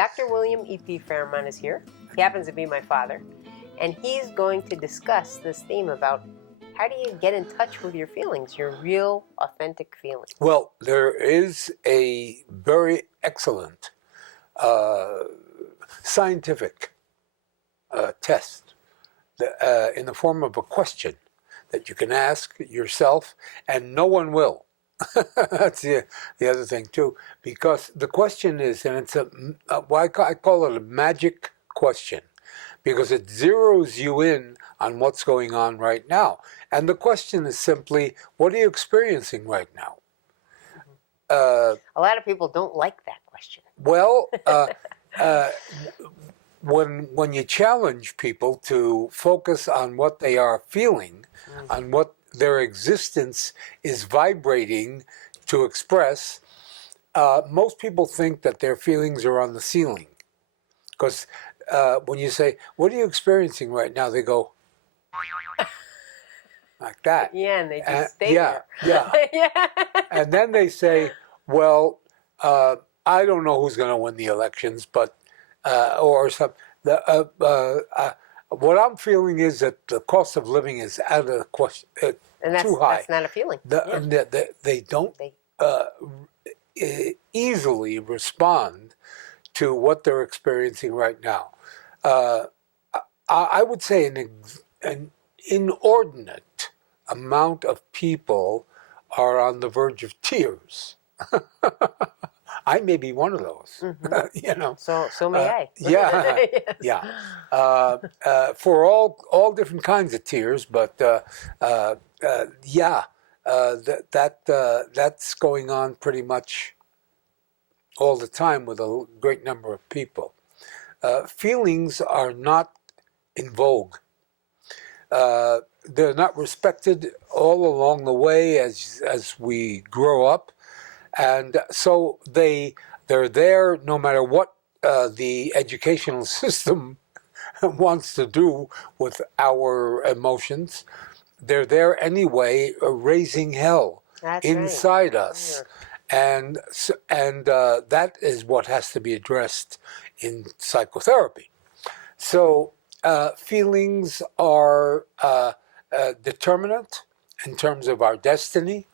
Dr. William E.P. Fairmont is here. He happens to be my father. And he's going to discuss this theme about how do you get in touch with your feelings, your real, authentic feelings. Well, there is a very excellent scientific test in the form of a question that you can ask yourself, and no one will. That's the other thing too, because the question is, and it's I call it a magic question, because it zeroes you in on what's going on right now. And the question is simply, what are you experiencing right now? A lot of people don't like that question. Well, when you challenge people to focus on what they are feeling, on what their existence is vibrating to express, most people think that their feelings are on the ceiling. Because when you say, what are you experiencing right now? They go, like that. Yeah, and they just stay there. Yeah. And then they say, well, I don't know who's going to win the elections, but, or something. What I'm feeling is that the cost of living is out of the question, and too high. That's not a feeling. They don't easily respond to what they're experiencing right now. I would say an inordinate amount of people are on the verge of tears. I may be one of those. You know. So may I. Yeah, Yes. yeah. For all different kinds of tears, but that's going on pretty much all the time with a great number of people. Feelings are not in vogue. They're not respected all along the way as we grow up, and so they're there no matter what the educational system wants to do with our emotions. They're there anyway, raising hell inside us. And that is what has to be addressed in psychotherapy. So feelings are determinant in terms of our destiny.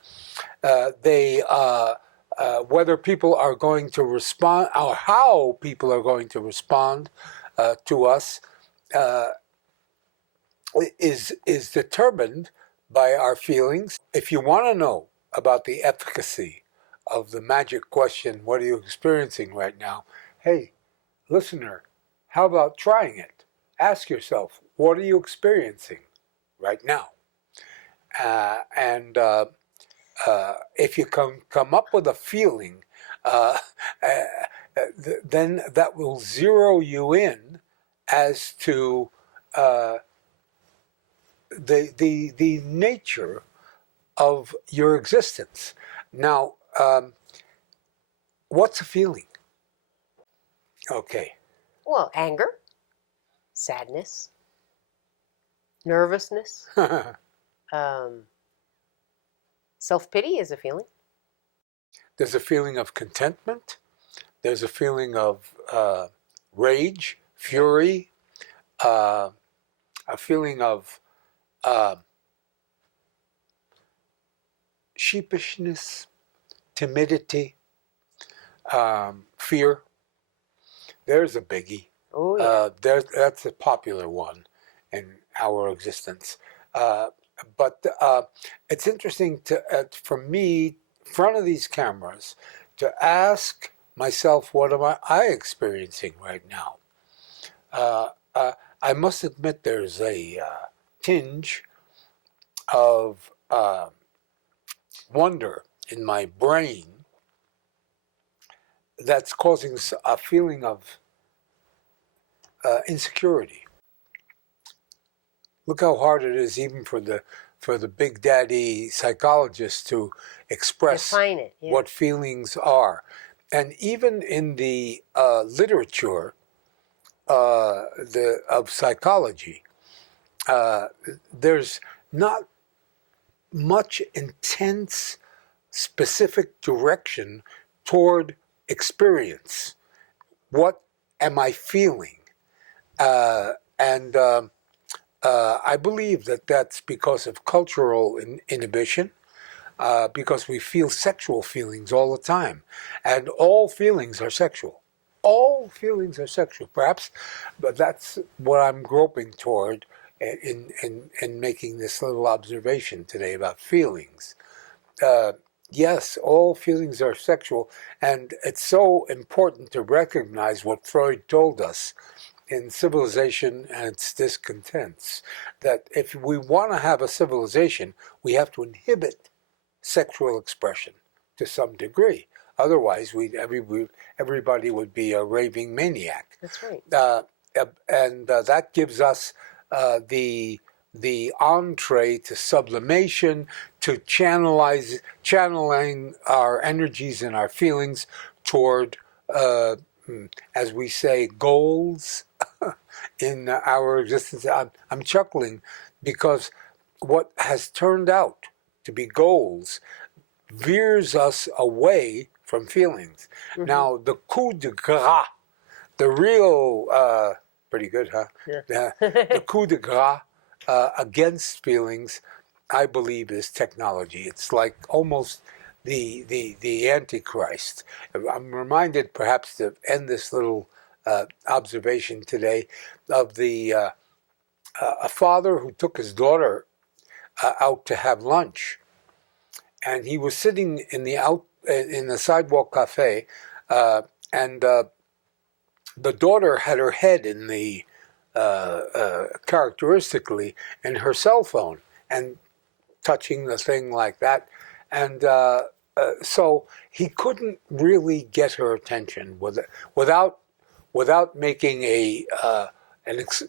They whether people are going to respond, or how people are going to respond to us, is determined by our feelings. If you want to know about the efficacy of the magic question, what are you experiencing right now? Hey, listener, how about trying it? Ask yourself, what are you experiencing right now? And if you come up with a feeling, then that will zero you in as to the nature of your existence. Now, what's a feeling? Okay. Well, anger, sadness, nervousness, self-pity is a feeling. There's a feeling of contentment. There's a feeling of rage, fury, a feeling of sheepishness, timidity, fear. There's a biggie. Oh, yeah. That's a popular one in our existence. But it's interesting for me, in front of these cameras, to ask myself, what am I experiencing right now? I must admit there's a tinge of wonder in my brain that's causing a feeling of insecurity. Look how hard it is, even for the big daddy psychologist, to express Define it, yeah. what feelings are. And even in the literature of psychology, there's not much intense, specific direction toward experience. What am I feeling? And I believe that that's because of cultural inhibition, because we feel sexual feelings all the time. And all feelings are sexual. All feelings are sexual, perhaps, but that's what I'm groping toward in making this little observation today about feelings. Yes, all feelings are sexual, and it's so important to recognize what Freud told us in Civilization and Its Discontents, that if we want to have a civilization, we have to inhibit sexual expression to some degree. Otherwise, everybody would be a raving maniac. That's right. And that gives us the entree to sublimation, to channeling our energies and our feelings toward, as we say, goals in our existence. I'm chuckling because what has turned out to be goals veers us away from feelings. Mm-hmm. Now, the coup de grace, the real, pretty good, huh? Yeah. The coup de grace against feelings, I believe, is technology. It's like almost the Antichrist. I'm reminded, perhaps to end this little observation today, of a father who took his daughter out to have lunch. And he was sitting in the sidewalk cafe, and the daughter had her head in the characteristically in her cell phone and touching the thing like that, and so he couldn't really get her attention without making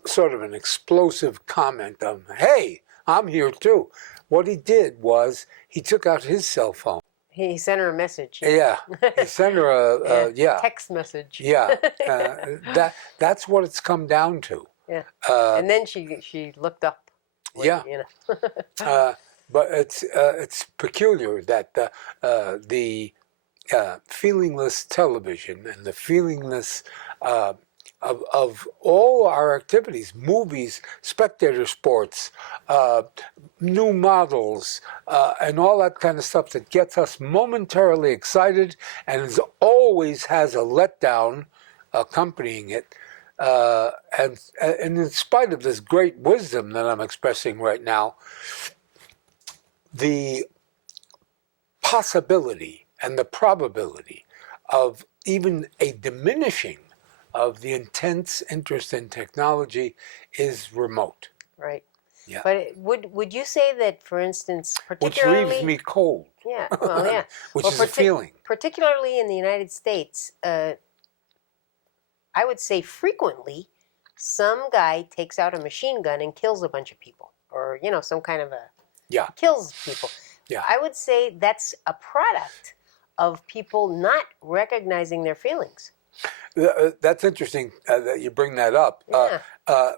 sort of an explosive comment of, "Hey, I'm here too." What he did was he took out his cell phone. He sent her a message. Yeah, he sent her a text message. Yeah, that's what it's come down to. Yeah, and then she looked up. Yeah, you know. But it's peculiar that the feelingless television and the feelingless of all our activities, movies, spectator sports, new models, and all that kind of stuff that gets us momentarily excited and always has a letdown accompanying it. And in spite of this great wisdom that I'm expressing right now, the possibility and the probability of even a diminishing of the intense interest in technology is remote. Right. Yeah. But would you say that, for instance, particularly... Which leaves me cold. Yeah, well, yeah. Which is a feeling. Particularly in the United States, I would say frequently, some guy takes out a machine gun and kills a bunch of people. Or, some kind of kills people. Yeah. I would say that's a product of people not recognizing their feelings. That's interesting that you bring that up. Yeah.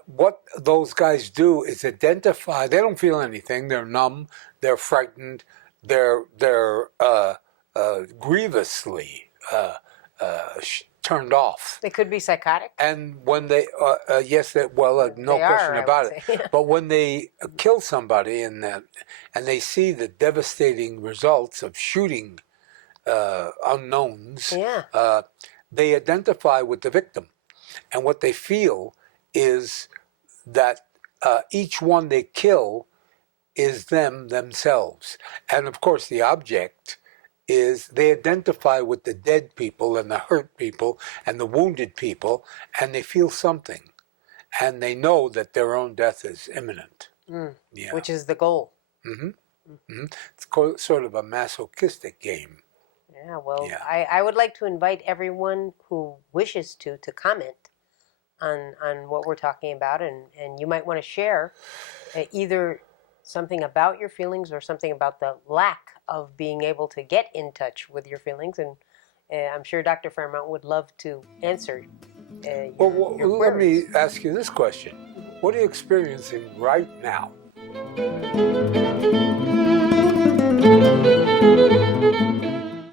What those guys do is identify. They don't feel anything. They're numb. They're frightened. They're grievously turned off. They could be psychotic. And when they, yes, no question about it. But when they kill somebody and they see the devastating results of shooting unknowns, they identify with the victim. And what they feel is that each one they kill is themselves. And of course, the object is they identify with the dead people and the hurt people and the wounded people, and they feel something. And they know that their own death is imminent. Yeah. Which is the goal. Mm-hmm. Mm-hmm. It's sort of a masochistic game. Yeah, well, I would like to invite everyone who wishes to comment on what we're talking about, and you might want to share either something about your feelings or something about the lack of being able to get in touch with your feelings, and I'm sure Dr. Fairmont would love to answer your let me ask you this question. What are you experiencing right now?